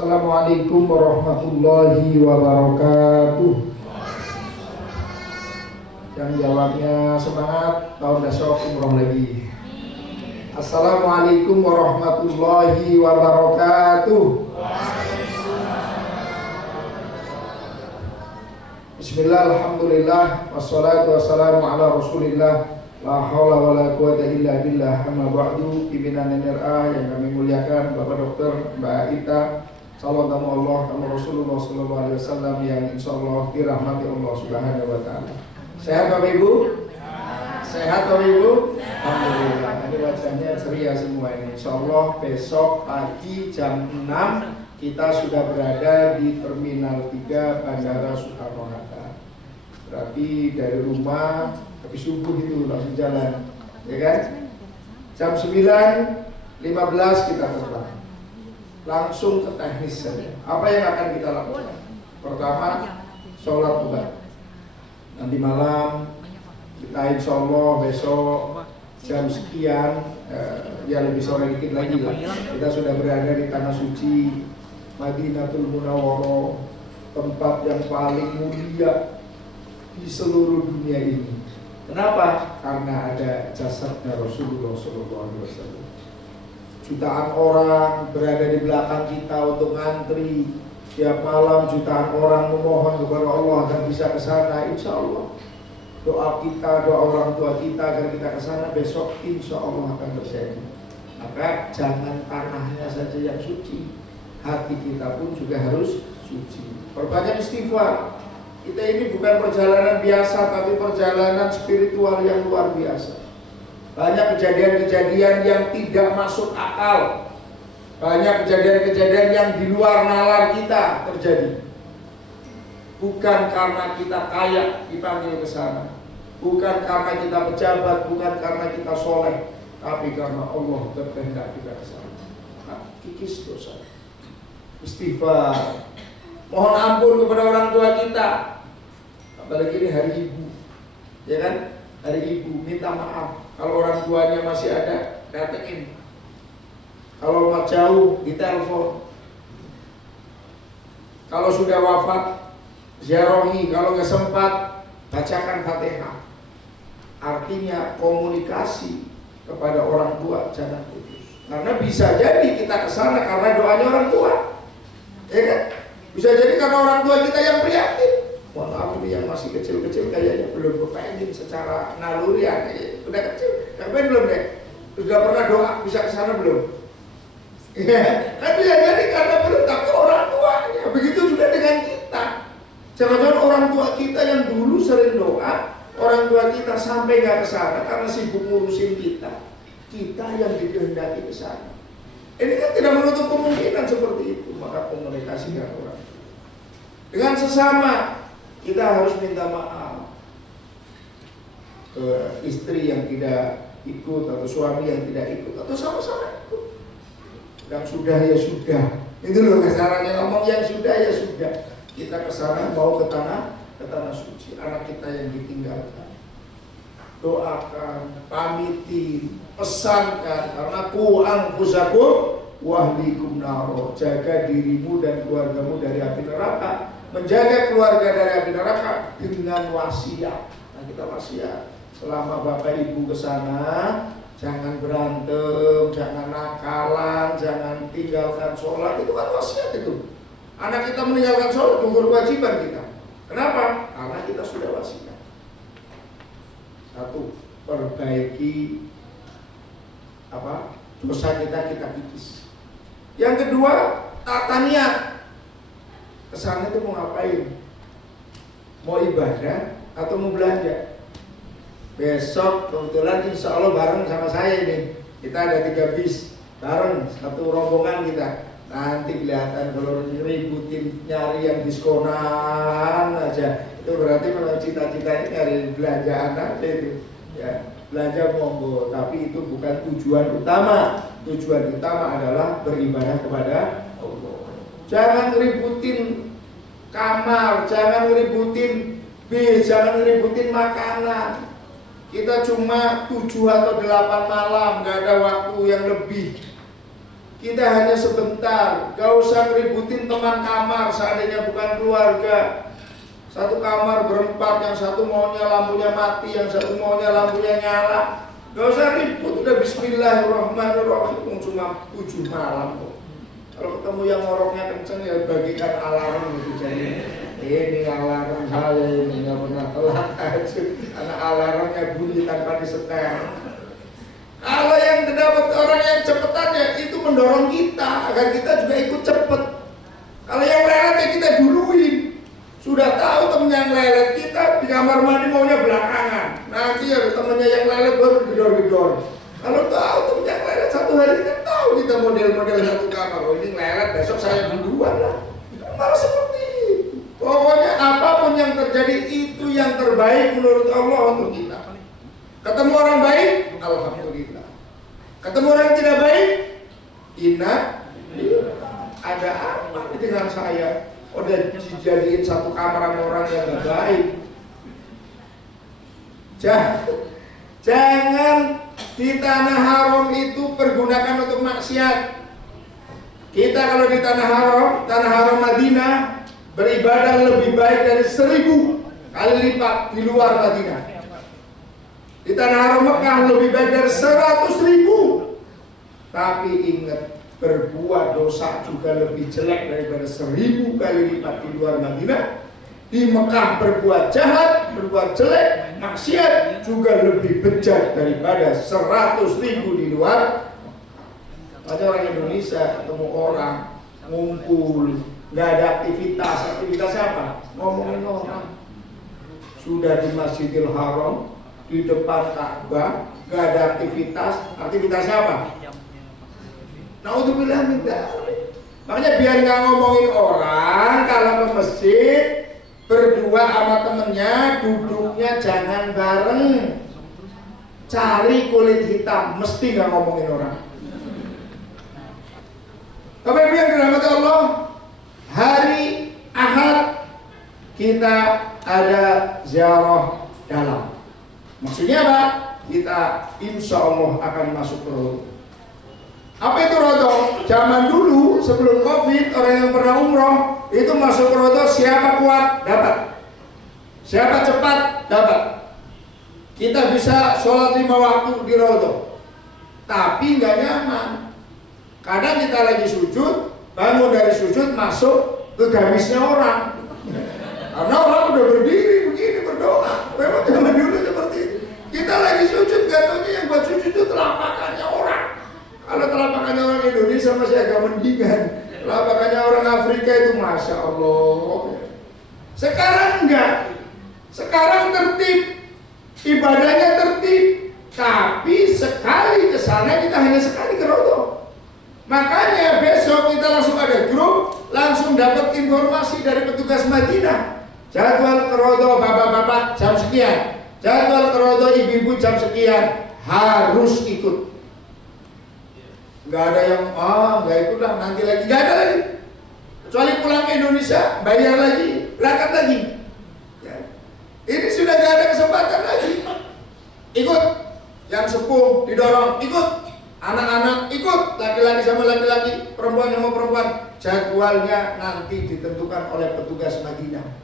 Assalamualaikum warahmatullahi wabarakatuh. Yang jawabnya semangat, tahun besok umroh lagi. Assalamualaikum warahmatullahi wabarakatuh. Bismillah, alhamdulillah, wassalatu wassalamu ala rasulillah. La haula wa la quwata illa billah. Amma ba'du. Pimpinan NRA yang kami muliakan, Bapak Dokter, Mbak Ita, calon tamu Allah, tamu Rasulullah SAW yang insya Allah dirahmati Allah Subhanahu wa Ta'ala. Sehat Bapak Ibu? Sehat Bapak Ibu? Alhamdulillah. Ini wajahnya ceria semua ini. Insya Allah besok pagi jam 6 kita sudah berada di Terminal 3 Bandara Soekarno-Hatta. Berarti dari rumah habis subuh itu langsung jalan, ya kan? Jam 9.15 kita terbang. Langsung ke teknis saja. Apa yang akan kita lakukan? Pertama, sholat Ubah. Nanti malam kita insya Allah besok jam sekian, ya lebih sore dikit lagi lah. Kita sudah berada di tanah suci Madinatul Munawwarah, tempat yang paling mulia di seluruh dunia ini. Kenapa? Karena ada jasadnya Rasulullah SAW. Jutaan orang berada di belakang kita untuk ngantri. Tiap malam jutaan orang memohon kepada Allah agar bisa ke sana. Insya Allah doa kita, doa orang tua kita agar kita ke sana besok insya Allah akan terjadi. Maka jangan tanahnya saja yang suci, hati kita pun juga harus suci. Perbanyak istighfar. Kita ini bukan perjalanan biasa, tapi perjalanan spiritual yang luar biasa. Banyak kejadian-kejadian yang tidak masuk akal. Banyak kejadian-kejadian yang di luar nalar kita terjadi. Bukan karena kita kaya dipanggil ke sana, bukan karena kita pejabat, bukan karena kita soleh, tapi karena Allah berkehendak kita ke sana. Nah, kikis dosa. Istighfar. Mohon ampun kepada orang tua kita. Apalagi ini hari ibu, ya kan? Hari ibu, minta maaf. Kalau orang tuanya masih ada, datengin. Kalau mau jauh, ditelepon. Kalau sudah wafat, ziarahi. Kalau nggak sempat, bacakan Fatihah. Artinya komunikasi kepada orang tua jangan putus. Karena bisa jadi kita kesana karena doanya orang tua, ya kan? Bisa jadi karena orang tua kita yang prihatin. Mohon maaf ini yang masih kecil-kecil kayaknya belum kepengen secara nalurian. Udah kecil, kepengen belum deh? Sudah pernah doa bisa kesana belum? Kan bisa jadi karena belum, tapi orang tuanya. Begitu juga dengan kita. Jangan-jangan orang tua kita yang dulu sering doa, orang tua kita sampai nggak kesana karena sibuk ngurusin kita. Kita yang dikehendaki kesana. Ini kan tidak menutup kemungkinan seperti itu. Maka komunikasi dengan orang tua. Dengan sesama kita harus minta maaf ke istri yang tidak ikut atau suami yang tidak ikut atau sama-sama ikut. Yang sudah ya sudah. Itu loh caranya ngomong, yang sudah ya sudah. Kita ke sana mau ke tanah suci, anak kita yang ditinggalkan. Doakan, pamitin, pesankan karena ku anfusakum wa ahlikum naro. Jaga dirimu dan keluargamu dari api neraka. Menjaga keluarga dari api neraka dengan wasiat. Nah, kita wasiat selama Bapak Ibu ke sana, jangan berantem, jangan nakalan, jangan tinggalkan sholat. Itu kan wasiat itu. Anak kita meninggalkan sholat gugur kewajiban kita. Kenapa? Karena kita sudah wasiat. Satu, perbaiki dosa kita kikis. Yang kedua, tata niat. Kesana itu mau ngapain? Mau ibadah atau mau belanja? Besok kebetulan insya Allah bareng sama saya ini. Kita ada 3 bis bareng, satu rombongan kita. Nanti kelihatan kalau ributin nyari yang diskonan aja. Itu berarti memang cita-citanya nyari belanjaan aja itu. Ya, belanja monggo, tapi itu bukan tujuan utama. Tujuan utama adalah beribadah kepada Allah. Jangan ributin kamar, jangan ributin bis, jangan ributin makanan. Kita cuma 7 atau 8 malam, gak ada waktu yang lebih. kita hanya sebentar. Gak usah ngeributin teman kamar seandainya bukan keluarga. Satu kamar berempat, yang satu maunya lampunya mati, yang satu maunya lampunya nyala. Gak usah ribut, udah bismillahirrahmanirrahim. Cuma 7 malam kok. Kalau ketemu yang ngoroknya kenceng ya bagikan alarm gitu. Jadi ini alarm saya ini nggak pernah telat aja. Karena alarmnya bunyi tanpa disetel. Kalau yang terdapat orang yang cepetan ya itu mendorong kita agar kita juga ikut cepet. Kalau yang lelet ya kita duluin. Sudah tahu temennya yang lelet, kita di kamar mandi maunya belakangan. Nanti ya temennya yang lelet baru gedor-gedor. Kalau tahu temennya yang lelet satu hari kan tahu kita model-model satu kamar. Oh ini lelet, besok saya duluan lah. Malah seperti itu. Pokoknya apapun yang terjadi itu yang terbaik menurut Allah untuk kita. Ketemu orang baik, alhamdulillah. Ketemu orang yang tidak baik, ada apa dengan saya? Udah dijadiin satu kamar sama orang yang gak baik. Jangan di tanah haram itu pergunakan untuk maksiat. Kita kalau di tanah haram Madinah beribadah lebih baik dari 1000 kali lipat di luar Madinah. Di tanah haram Mekah lebih baik dari 100.000. Tapi ingat, berbuat dosa juga lebih jelek daripada 1000 kali lipat di luar Madinah. Di Mekah berbuat jahat, berbuat jelek, maksiat juga lebih bejat daripada 100.000 di luar. Ada orang Indonesia ketemu orang ngumpul, nggak ada aktivitas apa? Ngomongin orang. Sudah di Masjidil Haram, di depan Ka'bah, nggak ada aktivitas apa? Naudzubillah min dzalik. Makanya biar nggak ngomongin orang, kalau ke masjid berdua sama temennya duduknya jangan bareng. Cari kulit hitam, mesti nggak ngomongin orang. Bapak Ibu yang dirahmati Allah, hari Ahad kita ada ziarah dalam. Maksudnya apa? Kita insya Allah akan masuk ke rodo. Apa itu rodo? Zaman dulu sebelum Covid, orang yang pernah umroh itu masuk ke rodo, siapa kuat dapat, siapa cepat dapat. Kita bisa sholat 5 waktu di rodo, tapi nggak nyaman. Kadang kita lagi sujud, bangun dari sujud masuk ke gamisnya orang, karena orang udah berdiri begini berdoa. Memang zaman dulu seperti itu. Kita lagi sujud, katanya yang buat sujud itu telapakannya orang. Kalau telapakannya orang Indonesia masih agak mendingan. Telapakannya orang Afrika itu Masya Allah. Sekarang enggak. Sekarang tertib, ibadahnya tertib. Tapi sekali ke sana kita hanya sekali ke rodo. Makanya besok kita langsung ada grup, langsung dapat informasi dari petugas Madinah. Jadwal ke rodo bapak-bapak jam sekian, jadwal ke rodo ibu-ibu jam sekian, harus ikut. Nggak ada yang nggak ikut lah, nanti lagi, nggak ada lagi. Kecuali pulang ke Indonesia, bayar lagi, berangkat lagi. Ya. Ini sudah nggak ada kesempatan lagi. Ikut, yang sepuh didorong ikut, anak-anak ikut, laki-laki sama laki-laki, perempuan sama perempuan. Jadwalnya nanti ditentukan oleh petugas Madinah.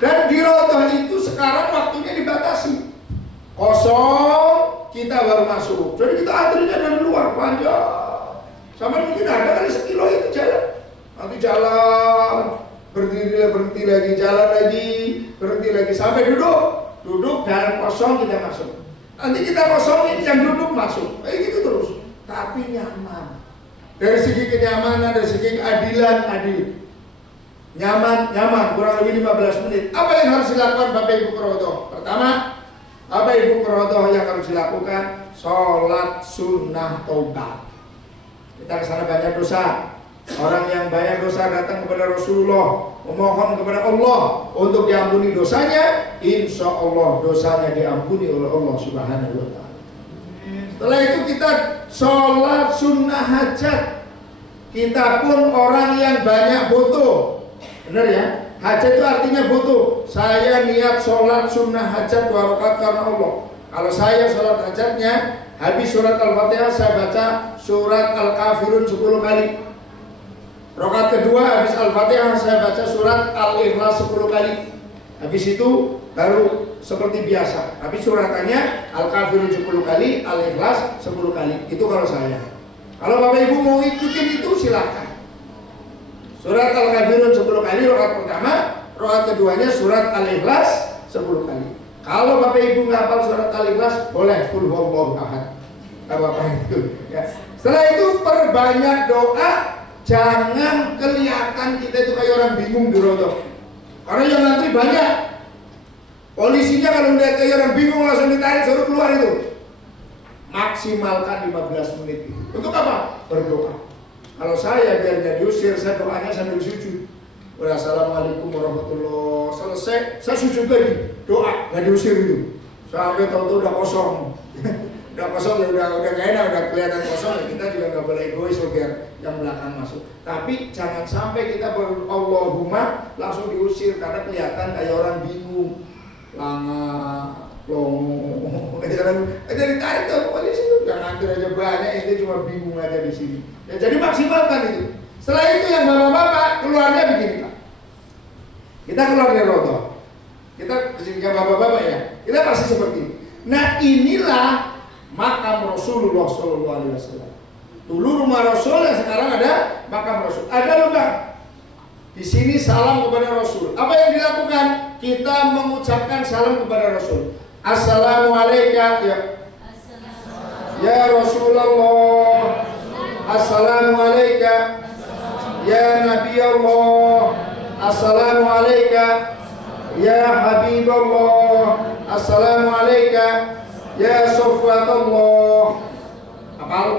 Dan di rodoh itu sekarang waktunya dibatasi. Kosong, kita baru masuk. Jadi kita antrinya dari luar panjang. Sampai mungkin ada kali 1 kilo itu jalan. Nanti jalan, berhenti lagi, jalan lagi, berhenti lagi sampai duduk dan kosong kita masuk. Nanti kita kosongin yang duduk masuk. Kayak gitu terus. Tapi nyaman. Dari segi kenyamanan, dari segi keadilan, adil. Nyaman, kurang lebih 15 menit. Apa yang harus dilakukan Bapak Ibu Kerodoh? Pertama, Bapak Ibu Kerodoh yang harus dilakukan sholat sunnah taubat. Kita kesana banyak dosa. Orang yang banyak dosa datang kepada Rasulullah, memohon kepada Allah untuk diampuni dosanya. Insya Allah dosanya diampuni oleh Allah Subhanahu wa Ta'ala. Setelah itu kita sholat sunnah hajat. Kita pun orang yang banyak butuh. Benar ya? Hajat itu artinya butuh. Saya niat sholat sunnah hajat 2 rakaat karena Allah. Kalau saya sholat hajatnya habis surat Al-Fatihah saya baca surat Al-Kafirun 10 kali. Rakaat kedua habis Al-Fatihah saya baca surat Al-Ikhlas 10 kali. Habis itu baru seperti biasa. Habis suratannya Al-Kafirun 10 kali, Al-Ikhlas 10 kali. Itu kalau saya. Kalau Bapak Ibu mau ikutin itu silakan. Surat Al-Kafirun 10 kali rakaat pertama, rakaat keduanya surat Al-Ikhlas 10 kali. Kalau Bapak Ibu nggak hafal surat Al-Ikhlas, boleh qul huwallahu ahad. Apa itu? Ya. Setelah itu perbanyak doa, jangan kelihatan kita itu kayak orang bingung di rodo. Karena yang ngantri banyak. Polisinya kalau lihat kayak orang bingung langsung ditarik suruh keluar itu. Maksimalkan 15 menit itu. Untuk apa? Berdoa. Kalau saya biar nggak diusir, saya doanya sambil sujud. Assalamualaikum warahmatullahi wabarakatuh. Selesai, saya sujud lagi, doa, nggak diusir itu. Sampai tahu-tahu udah kosong. Udah kosong ya udah gak enak, udah kelihatan kosong ya kita juga nggak boleh egois biar yang belakang masuk. Tapi jangan sampai kita Allahumma langsung diusir karena kelihatan kayak orang bingung. Langa, longo, jadi tarik tuh polisi itu jangan antar aja banyak, ini cuma bingung aja di sini. Ya, jadi maksimalkan itu. Setelah itu yang bapak-bapak keluarnya begini Pak. Kita keluar dari roto. Kita ketika bapak-bapak ya, kita pasti seperti ini. Nah inilah makam Rasulullah SAW. Dulu rumah Rasul yang sekarang ada makam Rasul. Ada loh Bang. Di sini salam kepada Rasul. Apa yang dilakukan? Kita mengucapkan salam kepada Rasul. Assalamualaikum ya Rasulullah. Assalamualaikum ya Nabi Allah. Assalamualaikum ya Habibullah. Assalamualaikum ya Sofwatullah. Hafal?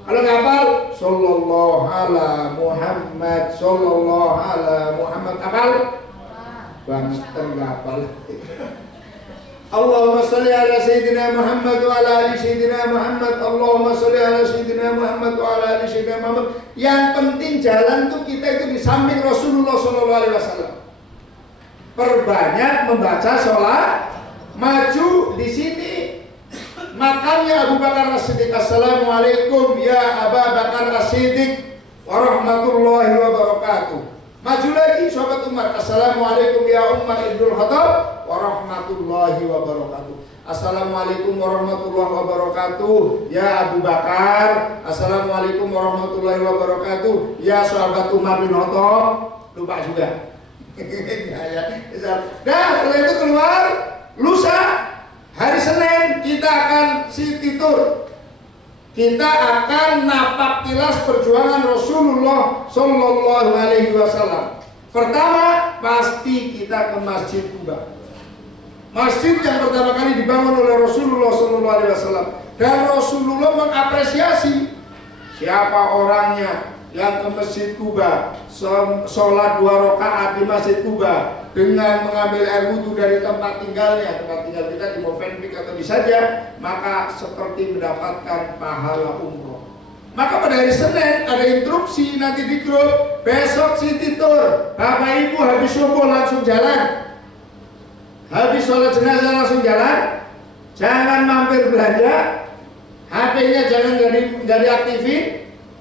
Kalau nggak hafal, sallallahu ala Muhammad, sallallahu ala Muhammad. Hafal? Banten nggak hafal. Allahumma sholli ala Sayyidina Muhammad wa ala ali Sayyidina Muhammad. Allahumma sholli ala Sayyidina Muhammad wa ala ali Sayyidina Muhammad. Yang penting jalan tuh kita itu di samping Rasulullah SAW. Perbanyak membaca sholat. Maju di sini makamnya Abu Bakar As-Siddiq. Assalamualaikum ya Abu Bakar As-Siddiq warahmatullahi wabarakatuh. Maju lagi sahabat Umar. Assalamualaikum ya Umar Ibnul Khattab warahmatullahi wabarakatuh. Assalamualaikum warahmatullahi wabarakatuh ya Abu Bakar. Assalamualaikum warahmatullahi wabarakatuh ya sahabat Umar bin Khattab. Lupa juga. Nah setelah itu keluar. Lusa hari Senin kita akan city tour. Kita akan napak tilas perjuangan Rasulullah Sallallahu Alaihi Wasallam. Pertama pasti kita ke Masjid Kuba. Masjid yang pertama kali dibangun oleh Rasulullah Sallallahu Alaihi Wasallam. Dan Rasulullah mengapresiasi siapa orangnya yang ke Masjid Kuba, sholat 2 rakaat di Masjid Kuba dengan mengambil air wudhu dari tempat tinggalnya, tempat tinggal kita di Movenpick atau di saja, maka seperti mendapatkan pahala umroh. Maka pada hari Senin ada instruksi nanti di grup, besok city tour, Bapak Ibu habis subuh langsung jalan, habis sholat jenazah langsung jalan, jangan mampir belanja, HP-nya jangan jadi aktifin.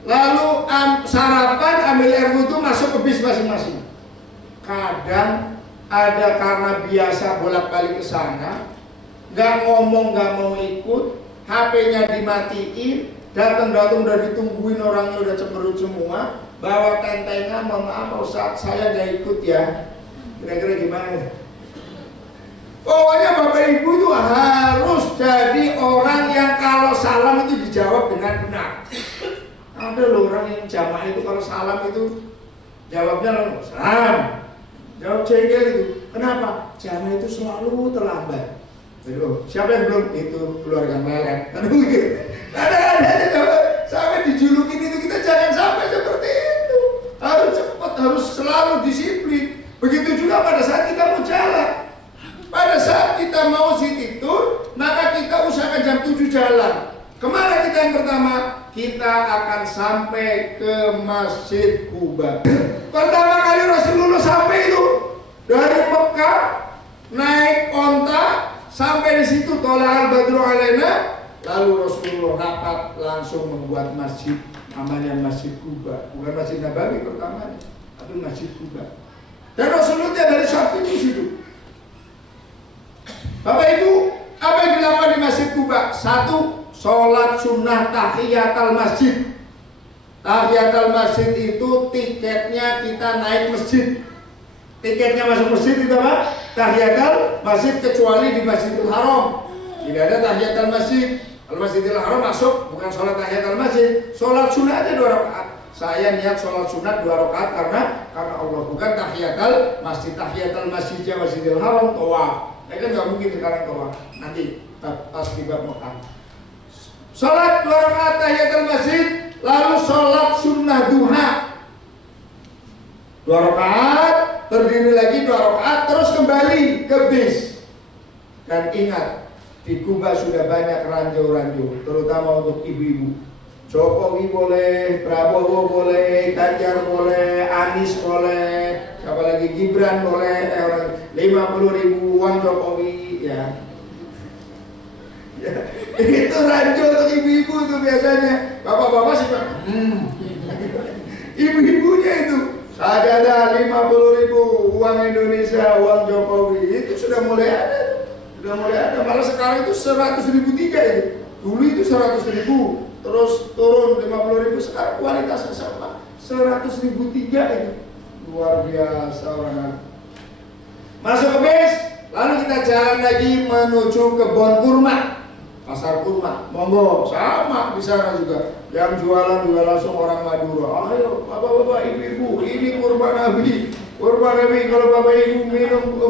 Lalu sarapan, ambil air wudhu, masuk ke bis masing-masing. Kadang ada karena biasa bolak-balik ke sana, nggak ngomong, nggak mau ikut, HP-nya dimatiin, datang-datang udah ditungguin orangnya udah cemberut semua, bawa tentengan, mohon maaf Ustaz, saya nggak ikut ya. Kira-kira gimana? Pokoknya Bapak Ibu itu harus jadi orang yang kalau salam itu dijawab dengan benar. Ada loh orang yang jamaah itu kalau salam itu jawabnya langsung salam, jawab jengkel itu. Kenapa? Jamaah itu selalu terlambat. Aduh, siapa yang belum? Itu keluarga melek. Ada sampai dijulukin itu. Kita jangan sampai seperti itu. Harus cepat, harus selalu disiplin. Begitu juga pada saat kita mau jalan. Pada saat kita mau city tour, maka kita usahakan jam 7 jalan. Kemana kita yang pertama? Kita akan sampai ke Masjid Kuba. Pertama kali Rasulullah sampai itu dari Mekah naik onta sampai di situ Tola'al Badru Alaina, Lalu Rasulullah rapat langsung membuat masjid, namanya Masjid Quba. Bukan Masjid Nabawi pertamanya, tapi Masjid Quba. Dan Rasulullah dari Sabtu itu situ. Bapak Ibu, apa yang dilakukan di Masjid Quba? Satu, sholat sunnah tahiyatul masjid. Tahiyatul masjid itu tiketnya kita naik masjid. Tiketnya masuk masjid itu apa? Tahiyatul masjid, kecuali di Masjidil Haram. Tidak ada tahiyatul masjid. Kalau Masjidil Haram masuk bukan sholat tahiyatul masjid, sholat sunat aja 2 rakaat. Saya niat sholat sunat 2 rakaat karena Allah, bukan tahiyatul masjid. Tahiyatul masjidnya Masjidil Haram tawaf. Ya kan nggak mungkin sekarang tawaf. Nanti pas tiba Mekah. Sholat 2 rakaat tahiyatul masjid, lalu sholat sunnah duha 2 rakaat, berdiri lagi 2 rakaat, terus kembali ke bis. Dan ingat, di Kuba sudah banyak ranjau-ranjau, terutama untuk ibu-ibu. Jokowi boleh, Prabowo boleh, Ganjar boleh, Anies boleh, siapa lagi, Gibran boleh, 50.000 uang Jokowi, ya. Itu ranjau untuk ibu-ibu itu biasanya. Bapak-bapak sih Pak, ibu-ibunya itu sajadah 50.000 uang Indonesia, uang Jokowi, itu sudah mulai ada. Malah sekarang itu 100.003 itu. Dulu itu 100.000, terus turun 50.000, sekarang kualitasnya sama 100.003 itu. Luar biasa orang. Masuk ke bis, lalu kita jalan lagi menuju kebun kurma, pasar kurma. Monggo, sama di sana juga. Yang jualan juga langsung orang Madura. Ayo, bapak-bapak, ibu-ibu, ini kurma Nabi. Kurma Nabi, kalau bapak ibu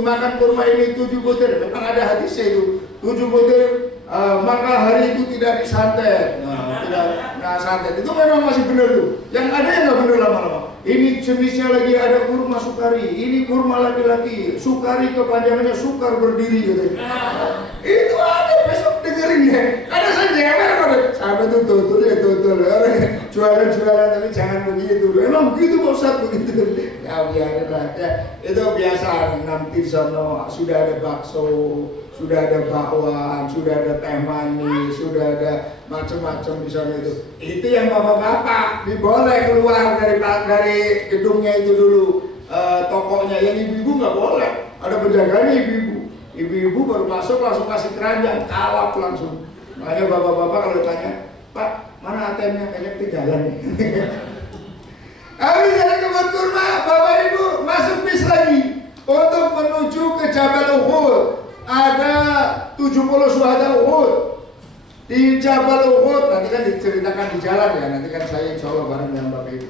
makan kurma ini 7 butir, memang ada hadisnya itu 7 butir, maka hari itu tidak disantet. Tidak santet. Itu memang masih benar tuh. Yang ada yang nggak benar lama-lama. Ini jenisnya lagi ada kurma sukari, ini kurma laki-laki, sukari kepanjangannya sukar berdiri gitu. Itu ada, besok dengerin ya. Ada saja yang sampai tuh tutul. Jualan tapi jangan begitu. Emang begitu Pak Ustadz, begitu. Ya biarlah ya. Itu biasa, nanti di sana sudah ada bakso, sudah ada bakwan, sudah ada teh manis, sudah ada macam-macam di sana itu. Itu yang bapak-bapak diboleh keluar dari gedungnya itu dulu, tokonya. Yang ibu-ibu nggak boleh, ada penjaganya ibu-ibu. Ibu-ibu baru masuk langsung kasih keranjang, kalap langsung. Makanya bapak-bapak kalau tanya, Pak, mana ATM-nya, kayaknya ketinggalan nih. Habis dari kebun kurma, bapak ibu masuk bis lagi untuk menuju ke Jabal Uhud. Ada 70 syuhada Uhud. Di Jabal Uhud, nanti kan diceritakan di jalan ya, nanti kan saya insya Allah bareng dengan bapak ibu.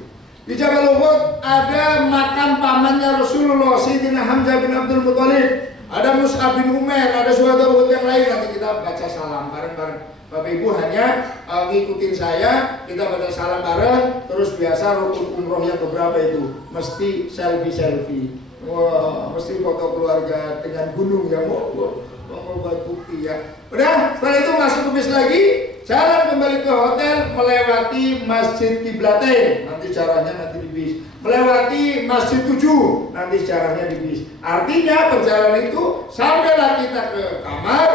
Di Jabal Uhud ada makam pamannya Rasulullah, Sayyidina Hamzah bin Abdul Muthalib. Ada Mus'ab bin Umair, ada syuhada Uhud yang lain. Nanti kita baca salam bareng-bareng. Bapak Ibu hanya ngikutin saya, kita baca salam bareng. Terus biasa rukun umrohnya keberapa itu? Mesti selfie. Wah, mesti foto keluarga dengan gunung ya, mau buat bukti ya. Udah, setelah itu masuk ke bis lagi, jalan kembali ke hotel, melewati Masjid Qiblatain. Nanti caranya nanti di bis. Melewati Masjid 7, nanti caranya di bis. Artinya perjalanan itu sampailah kita ke kamar,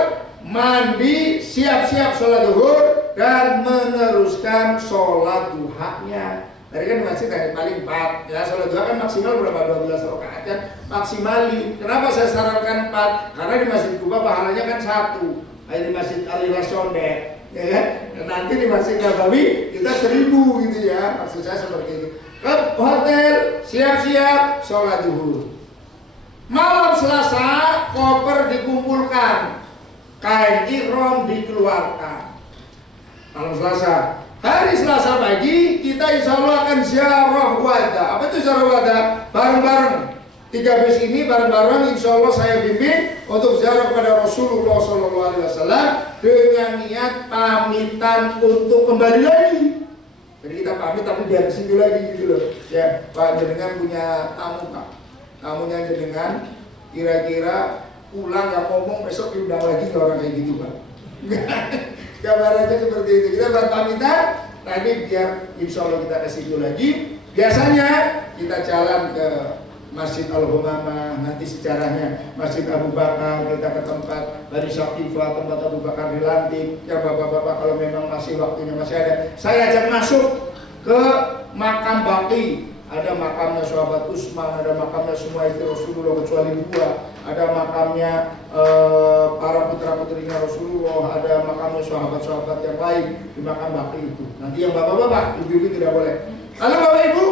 mandi, siap-siap sholat zuhur, dan meneruskan sholat duhanya. Tadi kan masjid tadi paling 4, ya sholat duha kan maksimal berapa? 12 rakaat kan maksimali. Kenapa saya sarankan 4? Karena di Masjid Quba pahalanya kan 1. Di Masjid Al-Rasondet, ya kan? Nanti di Masjid Nabawi kita 1000 gitu ya. Maksud saya seperti itu. Ke hotel, siap-siap sholat zuhur. Malam Selasa koper dikumpulkan, kain ihram dikeluarkan. Malam Selasa. Hari Selasa pagi kita insya Allah akan ziarah wada. Apa itu ziarah wada? Bareng-bareng. 3 bis ini bareng-bareng insya Allah saya bimbing untuk ziarah kepada Rasulullah SAW dengan niat pamitan untuk kembali lagi. Jadi kita pamit tapi biar kesini lagi gitu loh. Ya, Pak jenengan punya tamu Pak. Tamunya jenengan kira-kira pulang nggak ngomong besok diundang lagi ke orang kayak gitu Pak. Gambarannya seperti itu. Kita buat pamitan, nanti biar insya Allah kita ke situ lagi. Biasanya kita jalan ke Masjid Al-Humamah, nanti sejarahnya Masjid Abu Bakar, kita ke tempat Bani Syakifah, tempat Abu Bakar dilantik. Ya bapak-bapak, kalau memang masih waktunya masih ada, saya ajak masuk ke makam Baqi. Ada makamnya sahabat Utsman, ada makamnya semua istri Rasulullah kecuali 2. Ada makamnya para putra-putrinya Rasulullah, ada makamnya sahabat-sahabat yang lain di makam Baqi itu. Nanti yang bapak-bapak, ibu-ibu tidak boleh. Lalu bapak-ibu,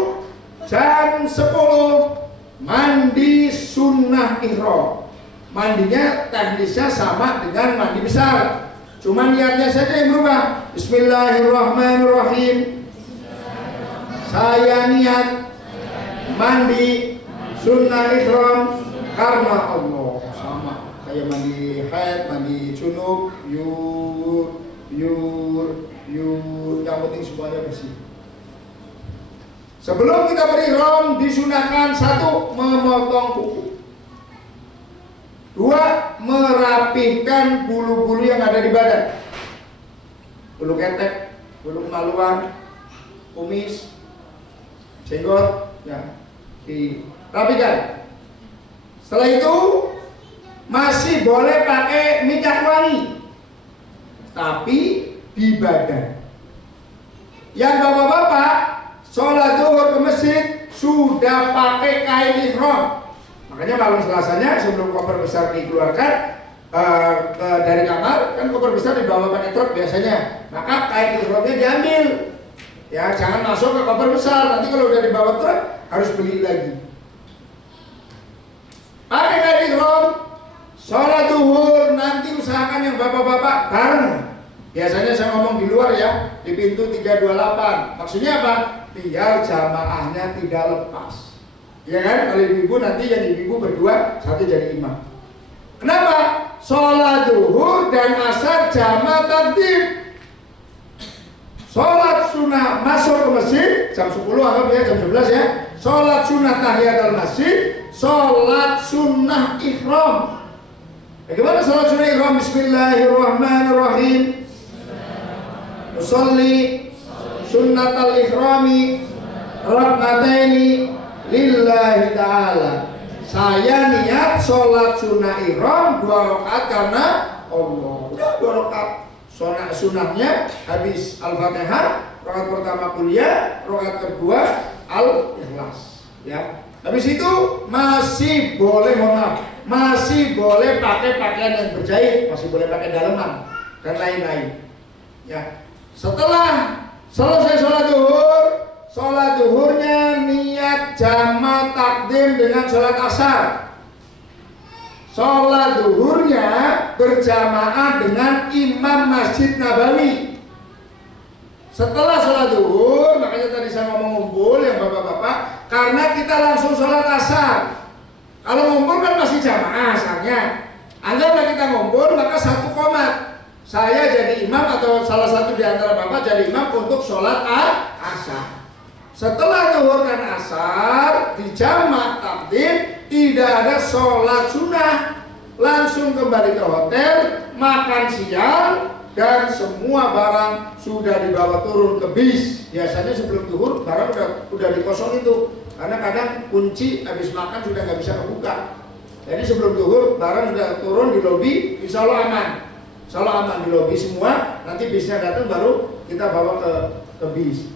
jam 10 mandi sunnah ihram. Mandinya teknisnya sama dengan mandi besar, cuma niatnya saja yang berubah. Bismillahirrahmanirrahim. Saya niat mandi sunnah ihram karena Allah. Sama kayak mandi haid, mandi junub, yur, yang penting semuanya bersih. Sebelum kita berihram disunahkan 1. Memotong kuku, 2. Merapihkan bulu-bulu yang ada di badan, bulu ketek, bulu kemaluan, kumis, jenggot, ya, dirapikan. Setelah itu masih boleh pakai minyak wangi, tapi di badan. Yang bapak-bapak sholat zuhur ke masjid sudah pakai kain ihram. Makanya malam Selasanya sebelum koper besar dikeluarkan dari kamar, kan koper besar dibawa pakai truk biasanya. Maka kain ihramnya diambil. Ya, jangan masuk ke koper besar. Nanti kalau udah dibawa truk harus beli lagi. Pakai kain ihram, sholat zuhur nanti usahakan yang bapak-bapak bareng. Biasanya saya ngomong di luar ya, di pintu 328. Maksudnya apa? Biar jamaahnya tidak lepas. Ya kan? Kalau ibu-ibu nanti yang ibu-ibu berdua, satu jadi imam. Kenapa? Sholat zuhur dan asar jamaah takdim. Sholat sunnah masuk ke masjid jam 10 anggap ya, jam 11 ya. Sholat sunnah tahiyatul masjid, sholat sunnah ihram. Bagaimana sholat sunnah ihram? Bismillahirrahmanirrahim. Usolli sunnatal ihrami rak'ataini lillahi ta'ala. Saya niat sholat sunnah ihram 2 rakaat karena Allah. Udah 2 rakaat. Sunnahnya habis Al-Fatihah, rakaat pertama kuliah, rakaat kedua Al-Ikhlas. Ya. Habis itu masih boleh, masih boleh pakai pakaian yang berjahit, masih boleh pakai daleman dan lain-lain. Ya. Setelah selesai sholat zuhurnya niat jamaah takdim dengan sholat asar. Sholat zuhurnya berjamaah dengan imam Masjid Nabawi. Setelah sholat zuhur, makanya tadi saya ngomong ngumpul yang bapak-bapak, karena kita langsung sholat asar. Kalau ngumpul kan masih jamaah asarnya. Anggaplah kita ngumpul, maka 1 qomat. Saya jadi imam atau salah satu di antara bapak jadi imam untuk sholat asar. Setelah zuhur dan asar di jamaah takdim, tidak ada sholat sunnah. Langsung kembali ke hotel, makan siang, dan semua barang sudah dibawa turun ke bis. Biasanya sebelum zuhur barang udah dikosong itu, karena kadang kunci habis makan sudah nggak bisa kebuka. Jadi sebelum zuhur barang sudah turun di lobi, insya Allah aman. Insya Allah aman di lobi semua. Nanti bisnya datang baru kita bawa ke bis.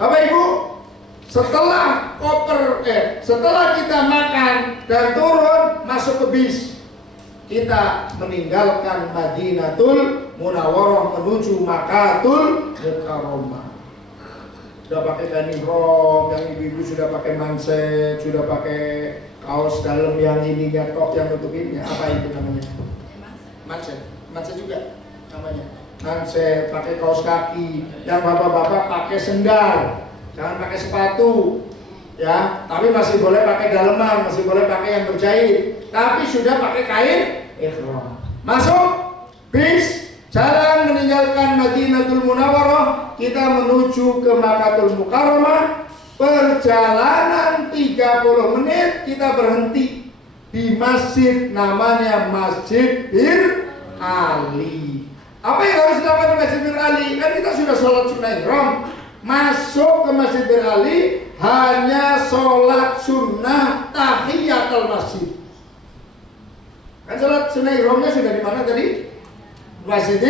Bapak Ibu, setelah kita makan dan turun masuk ke bis, kita meninggalkan Madinatul Munawwarah menuju Makkatul Mukarramah. Sudah pakai kain ihram, yang ibu-ibu sudah pakai manset, sudah pakai kaos dalam yang ininya kok yang nutupinnya, apa itu namanya? Manset juga namanya. Manset, pakai kaos kaki. Yang bapak-bapak pakai sendal, jangan pakai sepatu, ya. Tapi masih boleh pakai daleman, masih boleh pakai yang berjahit. Tapi sudah pakai kain ihram. Masuk bis, jalan meninggalkan Madinatul Munawwarah, kita menuju ke Makkatul Mukarramah. Perjalanan 30 menit kita berhenti di masjid namanya Masjid Bir Ali. Apa yang harus dilakukan di Masjid Bir Ali? Kan kita sudah sholat sunnah ihram, masuk ke Masjid Bir Ali hanya sholat sunnah tahiyatul masjid. Kan sholat sunnah ihramnya sudah di mana tadi? Masjid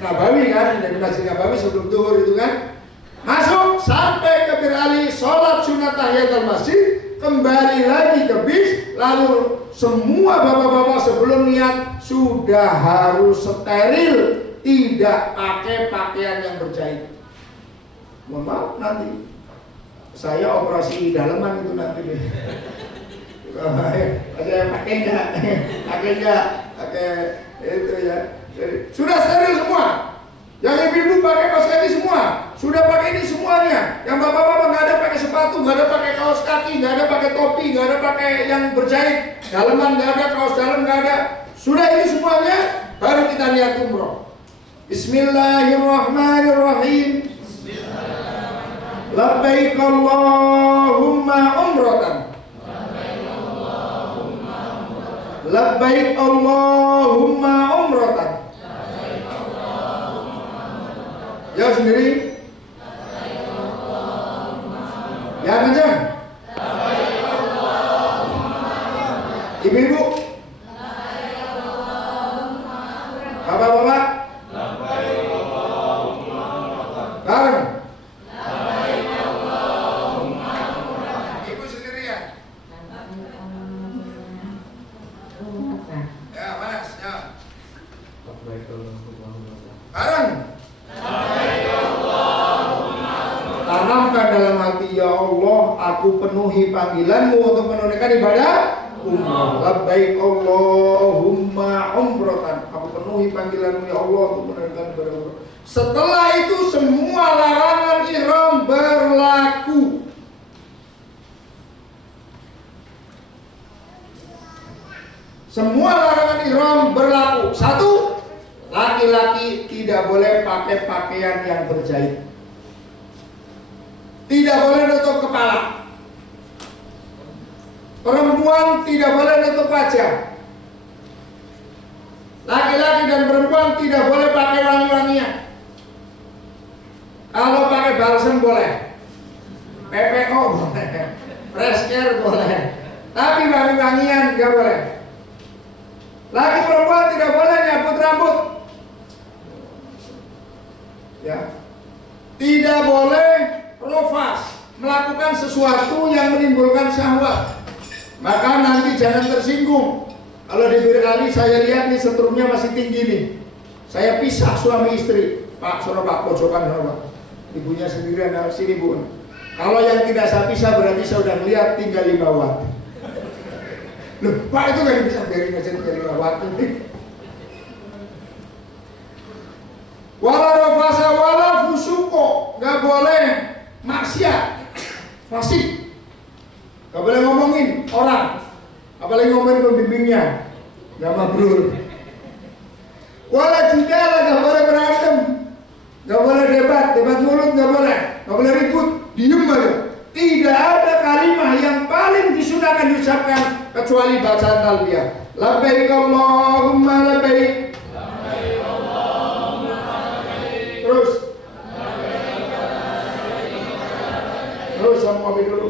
Nabawi kan, dari Masjid Nabawi sebelum zuhur itu kan. Masuk sampai ke beralih sholat sunnah tahiyatul masjid, kembali lagi ke bis, lalu semua bapak-bapak sebelum niat sudah harus steril, tidak pakai pakaian yang berjahit. Mohon maaf nanti saya operasi daleman itu nanti deh. Ada yang pakai enggak? Pakai itu ya. Sudah steril semua. Yang ibu-ibu pakai kaos kaki semua. Sudah pakai ini semuanya. Yang bapak-bapak nggak ada pakai sepatu, nggak ada pakai kaos kaki, nggak ada pakai topi, nggak ada pakai yang berjahit. Daleman nggak ada, kaos dalam nggak ada. Sudah ini semuanya, baru kita niat umroh. Bismillahirrahmanirrahim. Labbaik Allahumma umratan. Labbaik Allahumma umratan. Ya sendiri. Ya kencang. Ibu-ibu. Bapak-bapak. Bareng. Ibu sendirian. Ya, Mas, ya. Bareng. Tanamkan dalam hati, ya Allah, aku penuhi panggilanmu untuk menunaikan ibadah umrah. Labbaik Allahumma umratan. Aku penuhi panggilanmu ya Allah untuk menunaikan ibadah umrah. Setelah itu semua larangan ihram berlaku. Semua larangan ihram berlaku. Satu, laki-laki tidak boleh pakai pakaian yang berjahit. Tidak boleh nutup kepala. Perempuan tidak boleh nutup wajah. Laki-laki dan perempuan tidak boleh pakai wangi-wangian. Kalau pakai balsam boleh, PPO boleh, fresh care boleh, tapi wangi-wangian nggak boleh. Laki perempuan tidak boleh nyabut rambut. Ya. Tidak boleh rofas, melakukan sesuatu yang menimbulkan syahwat. Maka nanti jangan tersinggung. Kalau di Bir Ali saya lihat nih setrumnya masih tinggi nih. Saya pisah suami istri. Pak, sono Pak, pojokan sono Pak. Ibunya sendirian dari sini Bu. Kalau yang tidak saya pisah berarti saya udah lihat tinggal 5 watt. Loh, Pak itu nggak bisa biarin aja tinggal 5 watt. Wala rofasa wala fusuko, nggak boleh maksiat, fasik, nggak boleh ngomongin orang, apalagi ngomongin pembimbingnya, nggak mabrur. Wala jidal, nggak boleh berantem, nggak boleh debat mulut nggak boleh ribut, diem aja. Tidak ada kalimat yang paling disunahkan diucapkan kecuali bacaan talbiyah. Labbaik Allahumma labbaik. Terus sama kopi dulu.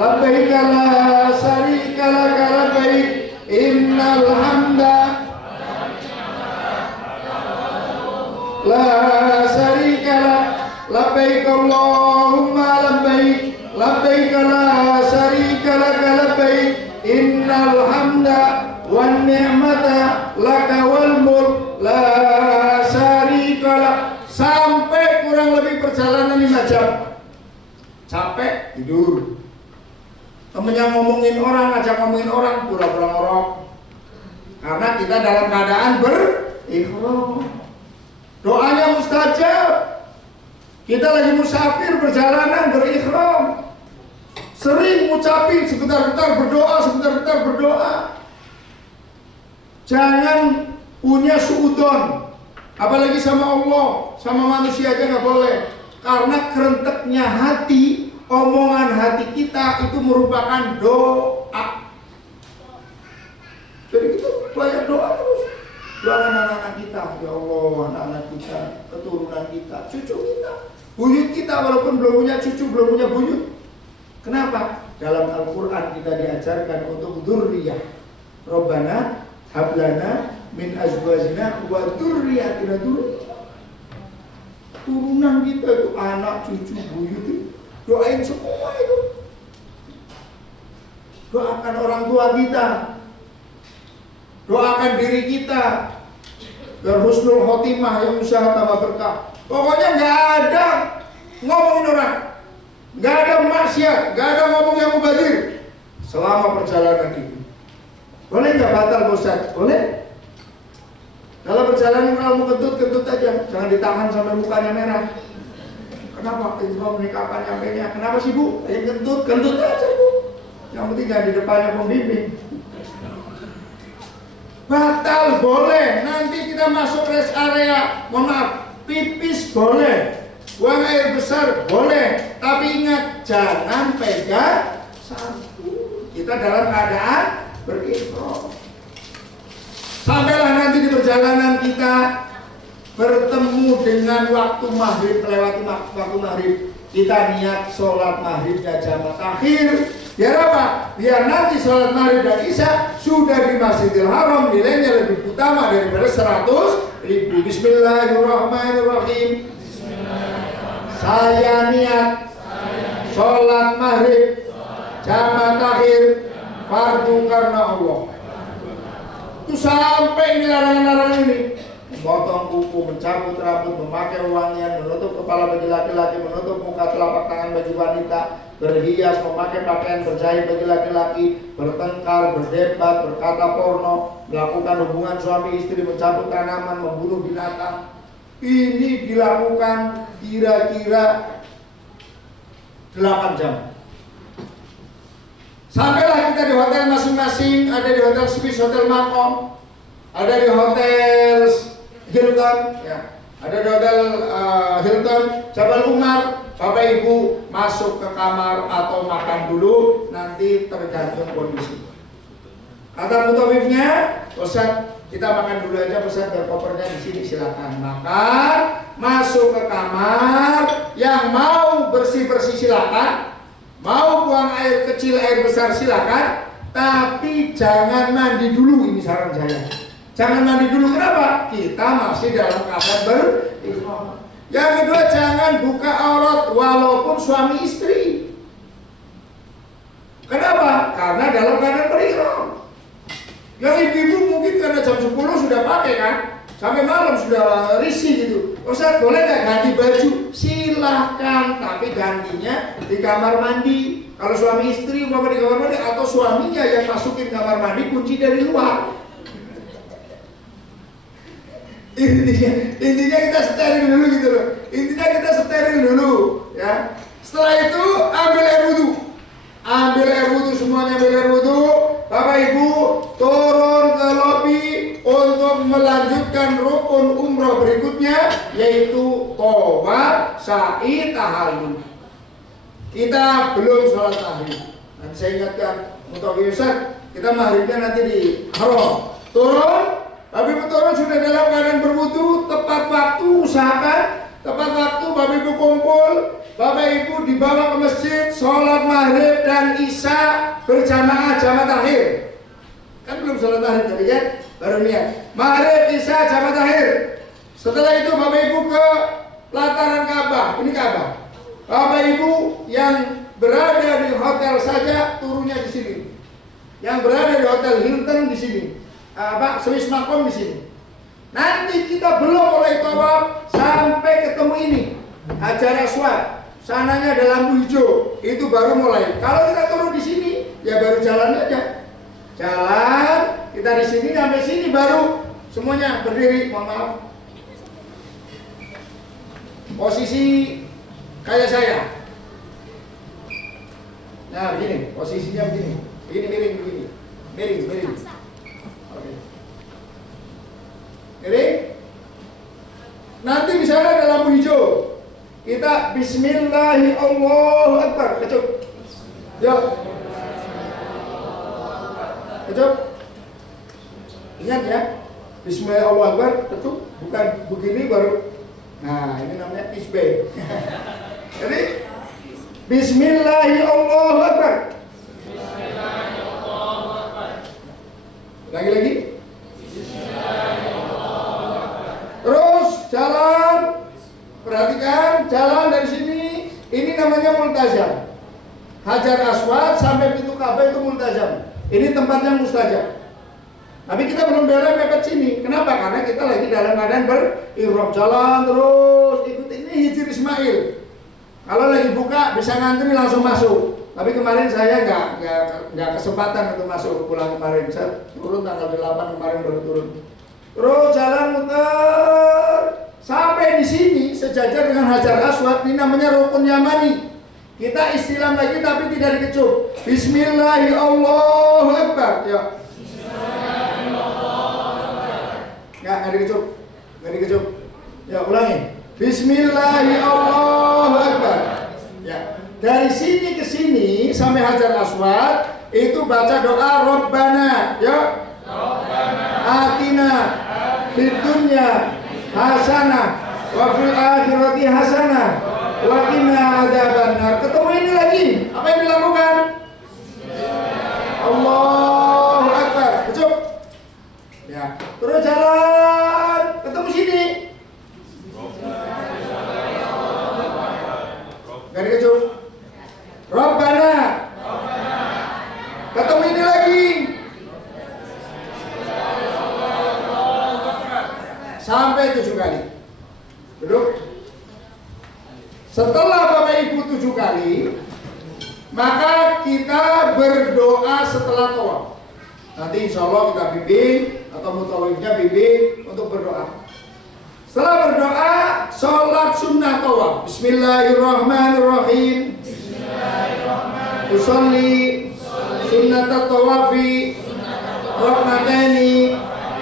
Labbaik la syarika lak labbaik innal hamda la syarika lak labbaik Allahumma labbaik labbaik la syarika lak labbaik innal hamda wan ni'mata laka wal mulk la syarika lak. Sampai kurang lebih perjalanan 5 jam. Capek, tidur. Temennya ngomongin orang, ngajak ngomongin orang, pura-pura ngorok. Karena kita dalam keadaan berikhram. Doanya mustajab. Kita lagi musafir perjalanan berikhram. Sering ngucapin sebentar-bentar berdoa. Jangan punya suudon, apalagi sama Allah, sama manusia aja nggak boleh. Karena kerenteknya hati, omongan hati kita itu merupakan doa. Jadi kita banyak doa terus. Doakan anak-anak kita, ya Allah, anak-anak kita, keturunan kita, cucu kita, buyut kita, walaupun belum punya cucu, belum punya buyut. Kenapa? Dalam Al-Quran kita diajarkan untuk dzurriyyah. Rabbana hablana min azwajina wa dzurriyyatina turunan kita itu, anak, cucu, buyut itu, doain semua itu. Doakan orang tua kita, doakan diri kita biar husnul khotimah, yang usaha tambah berkah. Pokoknya nggak ada ngomongin orang, nggak ada maksiat, nggak ada ngomong yang mubazir selama perjalanan itu. Boleh nggak batal Ustaz? Boleh. Dalam perjalanan kalau mau kentut aja, jangan ditahan sampai mukanya merah. Kenapa? Mau menikah nyampainya? Kenapa sih Bu? Kentut aja Bu. Yang penting jangan di depannya pembimbing. Batal boleh. Nanti kita masuk rest area, mohon maaf, pipis boleh, buang air besar boleh, tapi ingat jangan pegang sapu. Kita dalam keadaan berihram. Sampailah nanti di perjalanan kita bertemu dengan waktu maghrib, melewati waktu maghrib, kita niat sholat maghribnya jamaah akhir. Biar apa? Biar nanti sholat maghrib dan isya sudah di Masjidil Haram, nilainya lebih utama daripada 100.000. Bismillahirrahmanirrahim. Saya niat sholat maghrib jamaah akhir fardu karena Allah. Itu sampai ini larangan-larangan ini. Memotong kuku, mencabut rambut, memakai wangian, menutup kepala bagi laki-laki, menutup muka telapak tangan bagi wanita, berhias, memakai pakaian berjahit bagi laki-laki, bertengkar, berdebat, berkata porno, melakukan hubungan suami istri, mencabut tanaman, membunuh binatang. Ini dilakukan kira-kira 8 jam. Sampailah kita di hotel masing-masing, ada di hotel Swiss, hotel Makom, ada di hotel Hilton, ya, ada di hotel Hilton, Jabal Umar. Bapak Ibu masuk ke kamar atau makan dulu, nanti tergantung kondisi. Kata mutawifnya, Ustaz, kita makan dulu aja, Ustaz, dan kopernya di sini silakan. Maka masuk ke kamar, yang mau bersih-bersih silakan. Mau buang air kecil, air besar silakan, tapi jangan mandi dulu. Ini saran saya. Jangan mandi dulu. Kenapa? Kita masih dalam keadaan berihram. Yang kedua, jangan buka aurat walaupun suami istri. Kenapa? Karena dalam keadaan berihram. Yang ibu-ibu mungkin karena jam 10 sudah pakai kan, sampai malam sudah risih gitu. Ustaz, boleh nggak ganti baju? Silahkan, tapi gantinya di kamar mandi. Kalau suami istri umpama di kamar mandi, atau suaminya yang masukin kamar mandi, kunci dari luar. Intinya kita steril dulu gitu loh. Intinya kita steril dulu, ya. Setelah itu ambil air wudhu. Ambil air wudhu, semuanya ambil air wudhu. Bapak Ibu turun ke lobi untuk melanjutkan rukun umroh berikutnya, yaitu tawaf, sa'i, tahallul. Kita belum sholat maghrib. Nanti saya ingatkan untuk Ustaz, kita maghribnya nanti di Haram. Turun, Bapak Ibu turun sudah dalam keadaan berwudu, tepat waktu, usahakan tepat waktu Bapak Ibu kumpul. Bapak Ibu dibawa ke masjid, sholat maghrib dan isya berjamaah jamaah akhir. Kan belum sholat maghrib tadi kan? Baru niat maghrib, isya, jamaah akhir. Setelah itu Bapak Ibu ke pelataran Ka'bah. Ini Ka'bah. Bapak Ibu yang berada di hotel saja turunnya di sini. Yang berada di hotel Hilton di sini. Swiss Makom di sini. Nanti kita belum mulai tawaf sampai ketemu ini Hajar Aswad. Sananya ada lampu hijau. Itu baru mulai. Kalau kita turun di sini, ya baru jalan aja. Jalan, kita di sini sampai sini baru semuanya berdiri. Mohon maaf. Posisi kayak saya. Nah, begini, posisinya begini. Begini, miring, begini. Miring. Oke. Miring. Nanti misalnya ada lampu hijau. Kita bismillahi Allahu Akbar. Kecup. Yuk. Kecup. Ingat ya, Bismillah Allahu Akbar, tentu bukan begini baru. Nah, ini namanya isbeh. Jadi Bismillahirrahmanirrahim. Lagi-lagi. Terus jalan, perhatikan jalan dari sini. Ini namanya multazam. Hajar Aswad sampai pintu Ka'bah itu multazam. Ini tempatnya mustajab. Tapi kita belum boleh mepet sini. Kenapa? Karena kita lagi dalam keadaan berihram, jalan terus ikut ini Hijr Ismail. Kalau lagi buka bisa ngantri langsung masuk. Tapi kemarin saya nggak kesempatan untuk masuk pulang kemarin. Saya turun tanggal 8 kemarin baru turun. Terus jalan muter sampai di sini sejajar dengan Hajar Aswad. Ini namanya rukun Yamani. Kita istilah lagi tapi tidak dikecup. Bismillahirrahmanirrahim. Ya. Nggak dikecup. Ya, ulangi. Bismillahirrahmanirrahim. Ya. Dari sini ke sini sampai Hajar Aswad itu baca doa Rabbana, ya. Rabbana atina fid dunya hasanah wa fil akhirati hasanah wa qina adzabannar. Ketemu ini lagi. Apa yang dilakukan? Allahu Akbar. Kecup. Ya. Terus jalan ketemu sini. Gak dikecup. Rabbana. Ketemu ini lagi. Sampai 7 kali. Duduk. Setelah Bapak Ibu 7 kali, maka kita berdoa setelah tawaf. Nanti insya Allah kita bimbing atau mutawifnya bimbing untuk berdoa. Setelah berdoa, sholat sunnah tawaf. Bismillahirrahmanirrahim. Usolli sunnat tawafi rak'ataini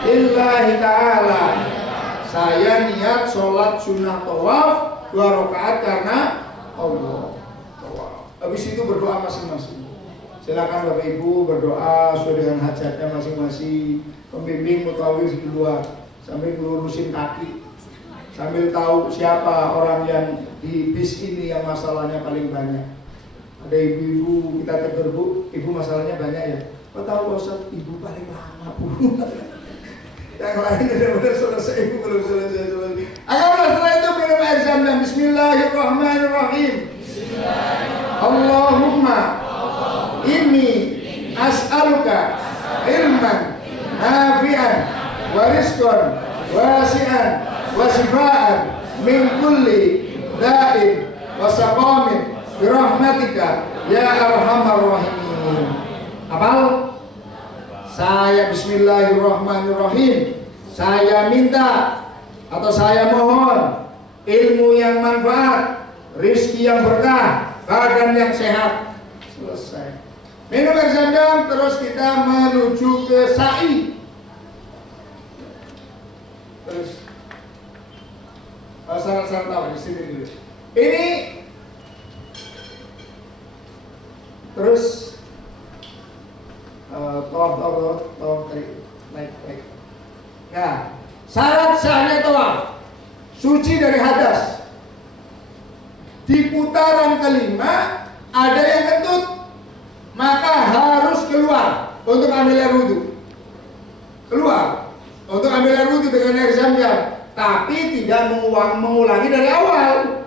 lillahi ta'ala. Saya niat sholat sunnah tawaf 2 rakaat karena Allah. Habis itu berdoa masing-masing. Silakan Bapak Ibu berdoa sesuai dengan hajatnya masing-masing. Pembimbing mutawif di luar sambil melurusin kaki, sambil tahu siapa orang yang di bis ini yang masalahnya paling banyak. Ada ibu-ibu kita tegur, Bu, ibu masalahnya banyak ya. Kok tahu Ustaz, ibu paling lama, Bu. Yang lain benar-benar selesai, ibu belum selesai. Ayo setelah itu minum air zam-zam. Bismillahirrahmanirrahim. Allahumma inni as'aluka ilman nafi'an wa rizqan wasi'an wa shifaan min kulli da'in wa saqamin birahmatika ya arhamar rahimin. Apal? Saya bismillahirrahmanirrahim. Saya minta atau saya mohon ilmu yang manfaat, rizki yang berkah, badan yang sehat. Selesai. Minum air zam-zam, terus kita menuju ke sa'i. Terus syarat-syarat apa di sini dulu. Ini terus tawaf naik. Nah, syarat sahnya tawaf suci dari hadas. Di putaran kelima ada yang kentut, maka harus keluar untuk ambil air wudhu. Keluar untuk ambil air wudhu dengan air zam-zam, tapi tidak mengulangi dari awal.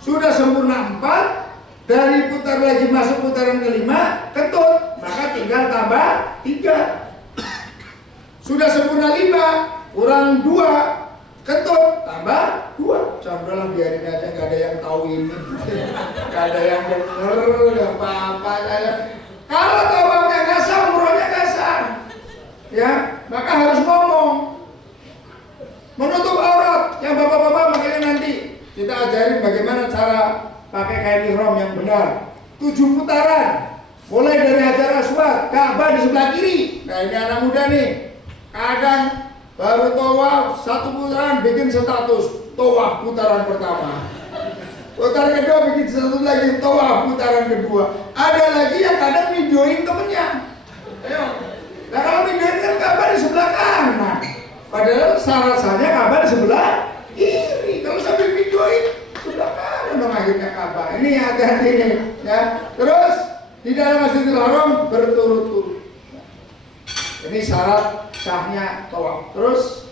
Sudah sempurna 4, dari putar lagi masuk putaran kelima kentut, maka tinggal tambah 3. Sudah sempurna 5, kurang 2 kentut, tambah 2. Udahlah biarin aja, nggak ada yang tahu ini, nggak ada yang denger, nggak apa-apa. Kalau tawafnya nggak sah, umrohnya nggak sah, ya maka harus ngomong. Menutup aurat, yang bapak-bapak makanya nanti kita ajarin bagaimana cara pakai kain ihram yang benar. 7 putaran, mulai dari Hajar Aswad, Ka'bah di sebelah kiri. Nah ini anak muda nih, kadang baru tawaf 1 putaran bikin status tawaf putaran pertama, putaran kedua bikin status lagi tawaf putaran kedua. Ada lagi yang kadang videoin temennya. Ayo, Nah kalau pindahin kan Ka'bah di sebelah kanan, padahal syarat-syaratnya Ka'bah di sebelah kiri. Kalau sambil pindahin sebelah kanan dong akhirnya Ka'bah. Ini hati-hati nih ya. Terus di dalam Masjidil Haram berturut-turut. Ini syarat sahnya tawaf. Terus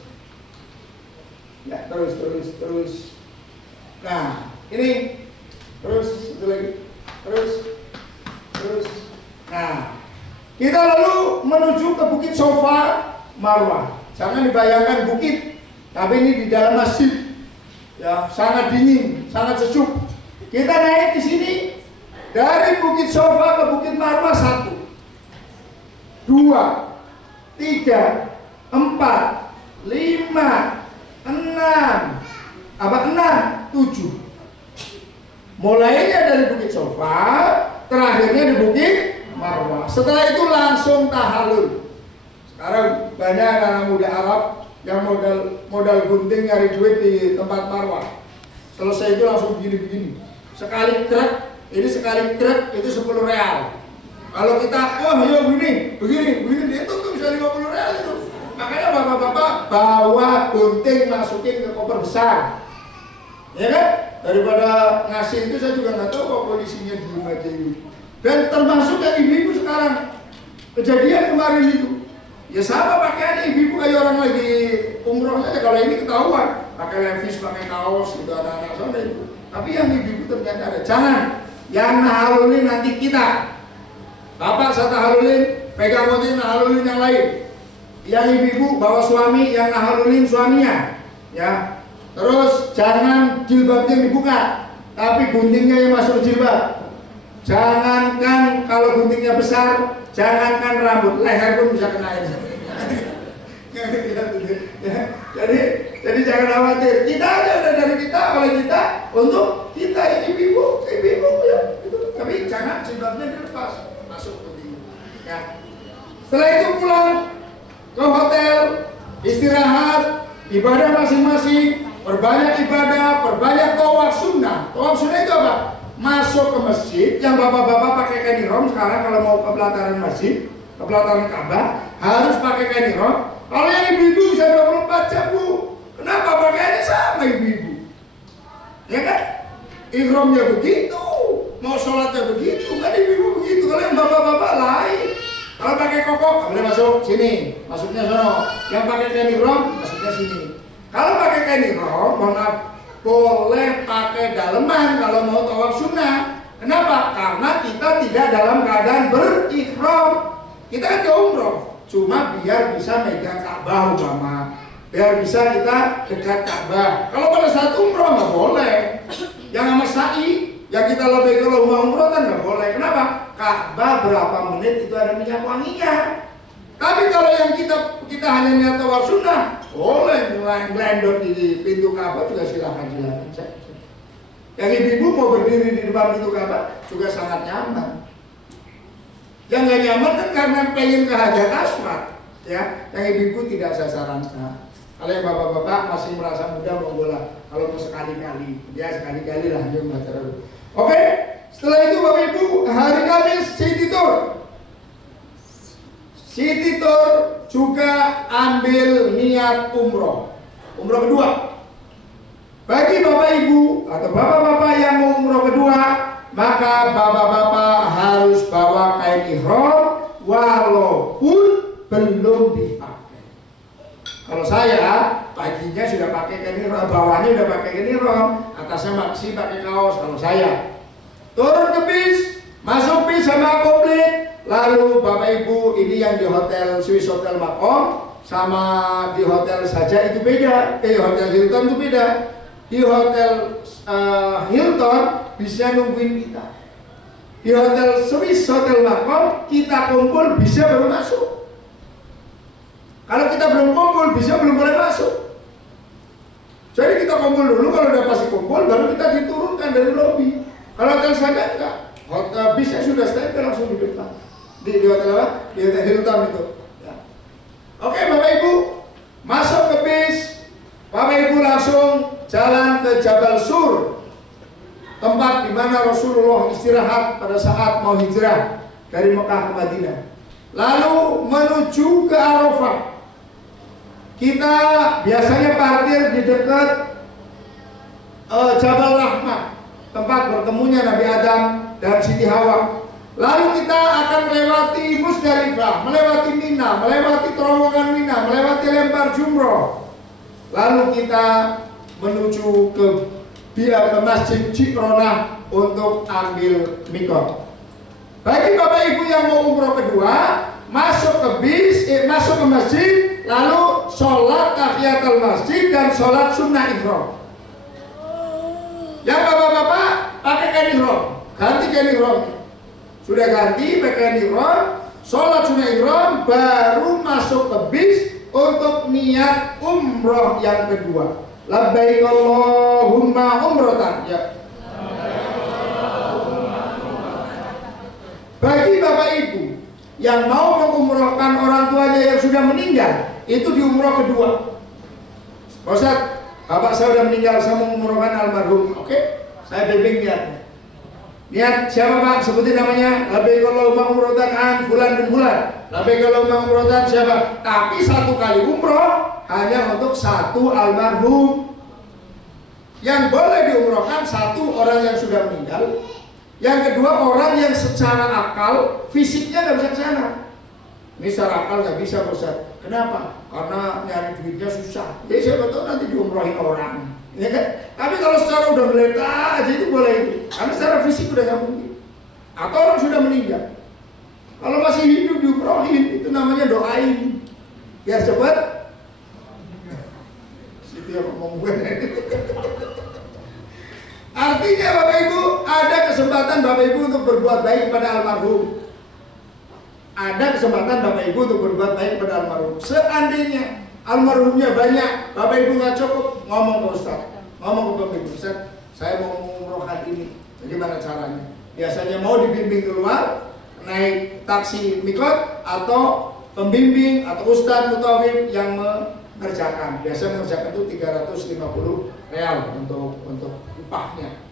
ya terus. Nah ini terus satu lagi terus. Nah kita lalu menuju ke Bukit Safa Marwah. Jangan dibayangkan bukit, tapi ini di dalam masjid. Ya sangat dingin, sangat sejuk. Kita naik di sini dari Bukit Safa ke Bukit Marwah 1, 2, 3, 4, 5, 6, 7. Mulainya dari Bukit Safa, terakhirnya di Bukit Marwah. Setelah itu langsung tahallul. Sekarang banyak anak muda Arab yang modal gunting nyari duit di tempat Marwah. Selesai itu langsung begini. Sekali krek itu 10 real. Kalau kita, begini, dia tuh bisa 50 real itu. Makanya bapak-bapak bawa gunting masukin ke koper besar, ya kan? Daripada ngasih itu saya juga nggak tahu kok kondisinya di rumah ini. Dan termasuk yang ibu-ibu sekarang kejadian kemarin itu, ya sama pakaiannya ibu-ibu kayak orang lagi umroh saja. Kalau ini ketahuan pakai levis, pakai kaos, gitu anak-anak sana itu. Tapi yang ibu-ibu ternyata ada. Jangan, yang nahalulin nanti kita. Bapak saya tahalulin, pegang motif nahalulin yang lain. Yang ibu-ibu bawa suami, yang nahalulin suaminya, ya. Terus jangan jilbabnya dibuka, tapi guntingnya yang masuk jilbab. Jangankan kalau guntingnya besar, jangankan rambut, leher pun bisa kena ini. Jadi jangan khawatir. Kita ada dari kita, oleh kita, untuk kita ibu-ibu ya. Tapi jangan jilbabnya dilepas, masuk gunting. Ya. Setelah itu pulang ke hotel, istirahat, ibadah masing-masing. Perbanyak ibadah, perbanyak tawaf sunnah. Tawaf sunnah itu apa? Masuk ke masjid, yang bapak-bapak pakai kain ihram sekarang kalau mau ke pelataran masjid, ke pelataran Ka'bah, harus pakai kain ihram. Kalau yang ibu-ibu bisa 24 jam, Bu. Kenapa pakaiannya sama ibu-ibu? Ya kan? Ihramnya begitu, mau sholatnya begitu, kan ibu-ibu begitu. Kalau yang bapak-bapak lain. Kalau pakai koko, nggak boleh masuk sini, masuknya sono. Yang pakai kain ihram, masuknya sini. Kalau pakai kain ihram, mohon maaf, boleh pakai daleman kalau mau tawaf sunnah. Kenapa? Karena kita tidak dalam keadaan berihram. Kita kan ke umroh, cuma biar bisa megang Ka'bah umpama, biar bisa kita dekat Ka'bah. Kalau pada saat umroh nggak boleh. Yang sama sa'i, yang kita lebih ke rumah umroh kan nggak boleh. Kenapa? Ka'bah berapa menit itu ada minyak wanginya. Tapi kalau yang kita hanya niat tawaf sunnah, boleh ngelendot di pintu Ka'bah juga silakan saja. Yang ibu-ibu mau berdiri di depan pintu Ka'bah juga sangat nyaman. Yang nggak nyaman kan karena pengen ke Hajar Aswad, ya. Yang ibu-ibu tidak saya sarankan. Kalau yang bapak-bapak masih merasa muda mau bola, kalau mau sekali-kali, ya sekali-kali lah dia nggak terlalu. Oke, setelah itu bapak ibu hari Kamis City Tour. City Tour juga ambil niat umroh kedua. Bagi bapak ibu atau bapak-bapak yang mau umroh kedua, maka bapak-bapak harus bawa kain ihram walaupun belum dipakai. Kalau saya paginya sudah pakai kain ihram, bawahnya sudah pakai kain ihram, atasnya masih pakai kaos. Kalau saya turun ke bis, masuk bis sama komplit. Lalu bapak ibu ini yang di hotel Swiss Hotel Makom sama di hotel saja itu beda. Hotel Hilton itu beda. Di hotel Hilton bisa nungguin kita. Di hotel Swiss Hotel Makom kita kumpul bisa baru masuk. Kalau kita belum kumpul bisa belum boleh masuk. Jadi kita kumpul dulu, kalau udah pasti kumpul baru kita diturunkan dari lobi. Kalau hotel saja enggak. Hotel bisnya sudah standby langsung di depan. Di hotel apa? Di hotel Hilton itu. Ya. Oke, bapak ibu masuk ke bis, bapak ibu langsung jalan ke Jabal Sur, tempat di mana Rasulullah istirahat pada saat mau hijrah dari Mekah ke Madinah. lalu menuju ke Arafah. Kita biasanya parkir di dekat Jabal Rahmah, tempat bertemunya Nabi Adam dan Siti Hawa. Lalu kita akan melewati Musdalifah, melewati Mina, melewati terowongan Mina, melewati lempar jumroh. Lalu kita menuju ke Masjid Ji'ronah untuk ambil mikot. Bagi Bapak Ibu yang mau umroh kedua, masuk ke masuk ke masjid, lalu sholat tahiyatul masjid dan sholat sunnah ihram. Yang bapak-bapak pakai kain ihram, ganti kain ihram. Sudah ganti pakai kain ihram, sholat sunnah ihram, baru masuk ke bis untuk niat umroh yang kedua. Labbaik Allahumma umrotan. Ya. Bagi Bapak Ibu yang mau mengumrohkan orang tuanya yang sudah meninggal, itu di umroh kedua. Ustaz, bapak saya sudah meninggal, saya mau mengumrohkan almarhum. Oke, saya bimbing niatnya. Niat siapa Pak? Sebutin namanya. Labbaik Allahumma umrotan an fulan bin fulan. Labbaik Allahumma umrotan siapa? Tapi satu kali umroh hanya untuk satu almarhum. Yang boleh diumrohkan satu orang yang sudah meninggal. Yang kedua orang yang secara akal fisiknya nggak bisa ke sana. Ini secara akal nggak bisa Ustaz. Kenapa? Karena nyari duitnya susah. Jadi siapa tahu nanti diumrohin orang, ya kan? Tapi kalau secara udah geletak aja itu boleh. Karena secara fisik udah nggak mungkin. Atau orang sudah meninggal. Kalau masih hidup diumrohin, itu namanya doain. Biar cepat. Situ yang ngomong gue. Artinya Bapak Ibu, ada kesempatan Bapak Ibu untuk berbuat baik kepada almarhum. Ada kesempatan Bapak Ibu untuk berbuat baik kepada almarhum. Seandainya almarhumnya banyak, Bapak Ibu nggak cukup, ngomong ke Ustaz, ngomong ke pembimbing, Ustaz, saya mau mengumrohkan ini, bagaimana caranya? Biasanya mau dibimbing keluar, naik taksi mikot, atau pembimbing atau Ustaz mutawif yang mengerjakan. Biasa mengerjakan itu 350 real untuk upahnya.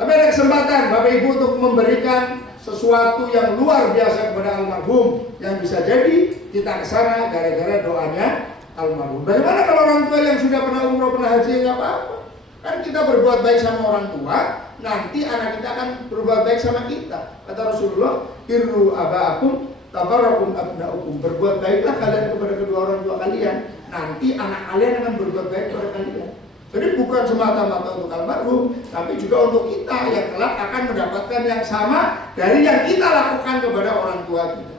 Tapi ada kesempatan Bapak Ibu untuk memberikan sesuatu yang luar biasa kepada almarhum, yang bisa jadi kita kesana gara-gara doanya almarhum. Bagaimana kalau orang tua yang sudah pernah umroh, pernah haji, nggak apa-apa? Kan kita berbuat baik sama orang tua, nanti anak kita akan berbuat baik sama kita. Kata Rasulullah, birru aba'akum tabarrakum abna'ukum. Berbuat baiklah kalian kepada kedua orang tua kalian, nanti anak kalian akan berbuat baik kepada kalian. Jadi bukan semata-mata untuk almarhum, tapi juga untuk kita yang kelak akan mendapatkan yang sama dari yang kita lakukan kepada orang tua kita.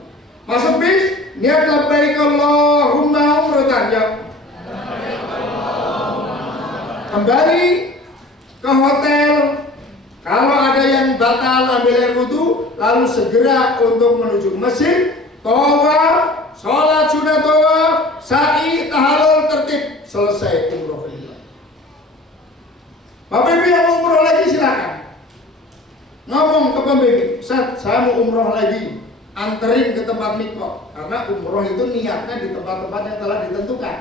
Masuk bis, niat labbaik Allahumma umrotan, ya. Kembali ke hotel. Kalau ada yang batal ambil air wudu, lalu segera untuk menuju masjid, tawaf, sholat sunat tawaf, sa'i, tahallul, tertib, selesai umroh. Bapak Ibu yang mau umroh lagi silakan. Ngomong ke pembimbing, Ustaz, saya mau umroh lagi, anterin ke tempat mikot. Karena umroh itu niatnya di tempat-tempat yang telah ditentukan.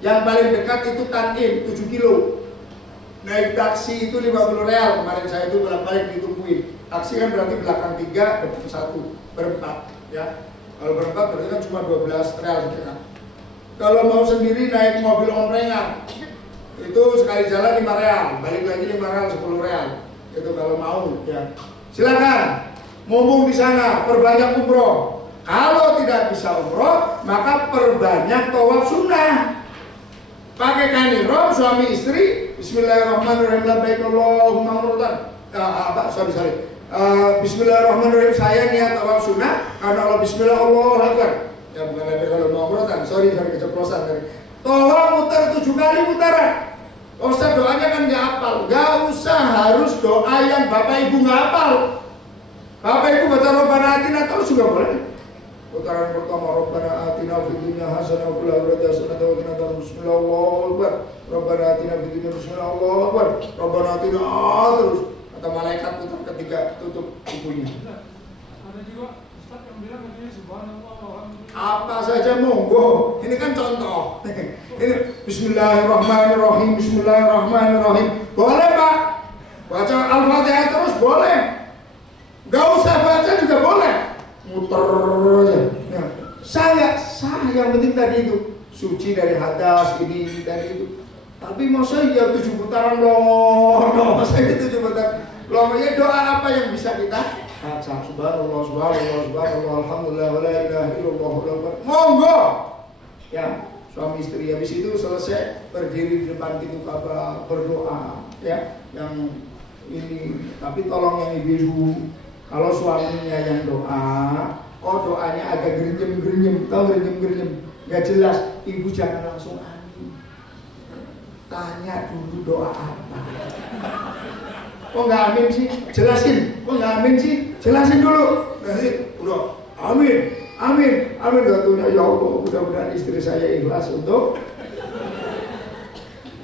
Yang paling dekat itu Tan'im, 7 kilo. Naik taksi itu 50 real. Kemarin saya itu bolak-balik ditungguin. Taksi kan berarti belakang 3, depan 1, berempat, ya. Kalau berempat berarti kan cuma 12 real gitu kan. Kalau mau sendiri naik mobil onrengan, itu sekali jalan 5 real, balik lagi 5 real, 10 real. Itu kalau mau, ya. Silakan. Mumpung di sana, perbanyak umroh. Kalau tidak bisa umroh, maka perbanyak tawaf sunnah. Pakai kain ihram suami istri, bismillahirrahmanirrahim, labbaik Allahumma umrotan. Bismillahirrahmanirrahim, saya niat tawaf sunnah karena Allah bismillah Allahu akbar. Ya bukan labbaik Allahumma umrotan, sorry keceplosan tadi. Tawaf muter 7 kali putaran. Ustaz doanya kan nggak hafal, nggak usah harus doa yang Bapak Ibu nggak hafal. Bapak Ibu baca Rabbana atina terus juga boleh. Putaran pertama Rabbana atina fid dunya hasanah wa fil akhirati hasanah wa qina adzabannar. Bismillah Allahu akbar. Rabbana atina fid dunya bismillah Allahu akbar. Rabbana atina terus. Kata malaikat putar ketiga tutup bukunya. Ada juga Ustaz yang bilang begini, subhanallah walhamdulillah. Apa saja monggo. Ini kan contoh. Ini bismillahirrahmanirrahim, bismillahirrahmanirrahim. Boleh Pak. Baca Al-Fatihah terus boleh. Gak usah baca juga boleh. Muter aja. Sah nggak? Sah, yang penting tadi itu suci dari hadas, ini dari itu. Tapi masa ya 7 putaran loh, masa itu 7 putaran loh, ya doa apa yang bisa kita baca? Subhanallah, subhanallah, subhanallah, alhamdulillah, wa la ilaha illallah, monggo. Ya, suami istri habis itu selesai berdiri di depan pintu Ka'bah berdoa, ya, yang ini. Tapi tolong yang ibu-ibu, kalau suaminya yang doa, doanya agak gerenyem-gerenyem, tahu gerenyem-gerenyem, nggak jelas, ibu jangan langsung amin. Tanya dulu doa apa. Kok nggak amin sih? Jelasin. Kok nggak amin sih? Jelasin dulu. Nanti udah amin, amin, amin. Waktunya ya Allah, mudah-mudahan istri saya ikhlas untuk.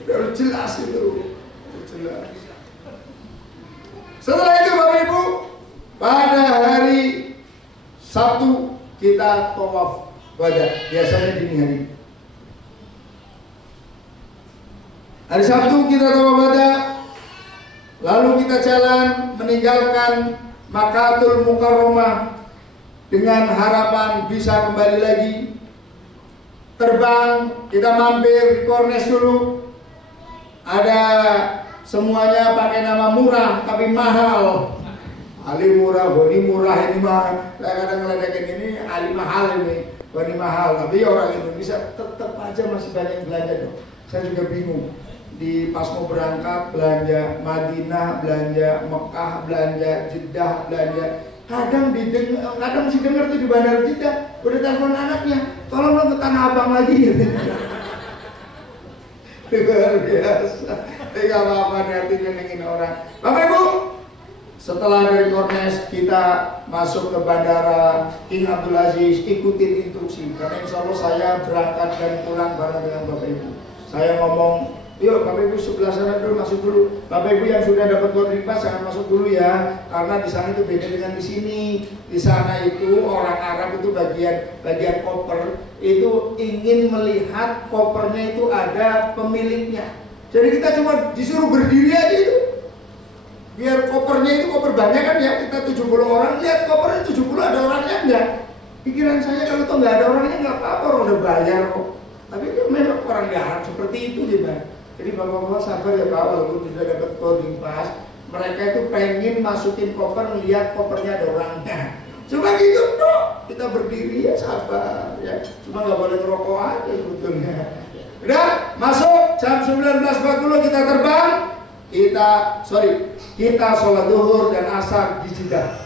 Udah jelas itu, jelas. Setelah itu Bapak Ibu, pada hari Sabtu kita tawaf wada, biasanya dini hari. Hari Sabtu kita tawaf wada, lalu kita jalan meninggalkan Makkahul Mukarramah dengan harapan bisa kembali lagi. Terbang, kita mampir di Kornes dulu. Ada semuanya pakai nama murah tapi mahal. Ali murah, Boni murah, ini mah kadang ngeledekin ini Ali mahal, ini Boni mahal. Tapi orang Indonesia tetap aja masih banyak belanja dong. Saya juga bingung. Di pas mau berangkat belanja Madinah, belanja Mekah, belanja Jeddah, belanja. Kadang masih dengar tuh di Bandara Jeddah udah telepon anaknya, tolong lo ke Tanah Abang lagi. Luar biasa. Gak apa-apa, nanti nyenengin orang. Bapak Ibu, setelah dari Kornes kita masuk ke Bandara King Abdul Aziz, ikutin instruksi. Karena insya Allah saya berangkat dan pulang bareng dengan Bapak Ibu. Saya ngomong, yuk Bapak Ibu sebelah sana dulu, masuk dulu. Bapak Ibu yang sudah dapat boarding pass jangan masuk dulu ya, karena di sana itu beda dengan di sini. Di sana itu orang Arab itu bagian koper itu ingin melihat kopernya itu ada pemiliknya. Jadi kita cuma disuruh berdiri aja itu. Biar kopernya itu koper banyak kan ya, kita 70 orang, lihat kopernya 70 ada orangnya enggak. Pikiran saya kalau tuh nggak ada orangnya nggak apa-apa, orang udah bayar kok. Tapi itu memang orang di Arab seperti itu dia Bang. Jadi bapak-bapak sabar ya Pak, walaupun sudah dapat boarding pass, mereka itu pengen masukin koper, melihat kopernya ada orangnya. Coba gitu dong, kita berdiri ya sabar ya, cuma nggak boleh ngerokok aja sebetulnya. Udah masuk jam 19.40 kita terbang, kita sholat zuhur dan asar di Jeddah,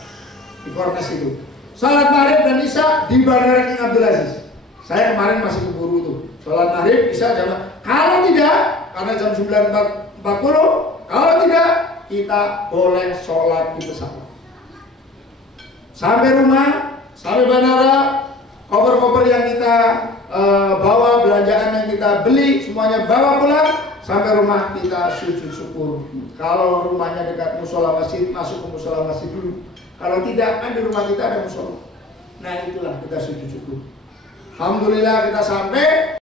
di Kornes itu. Sholat maghrib dan isya di Bandara King Abdul Aziz. Saya kemarin masih keburu tuh, sholat maghrib isya jam. Kalau tidak, karena jam 9.40, kalau tidak kita boleh sholat di pesawat. Sampai rumah, sampai bandara, koper-koper yang kita bawa, belanjaan yang kita beli, semuanya bawa pulang. Sampai rumah kita sujud syukur. Kalau rumahnya dekat musola masjid, masuk ke musola masjid dulu. Kalau tidak, kan di rumah kita ada musola. Nah itulah kita sujud syukur. Alhamdulillah kita sampai.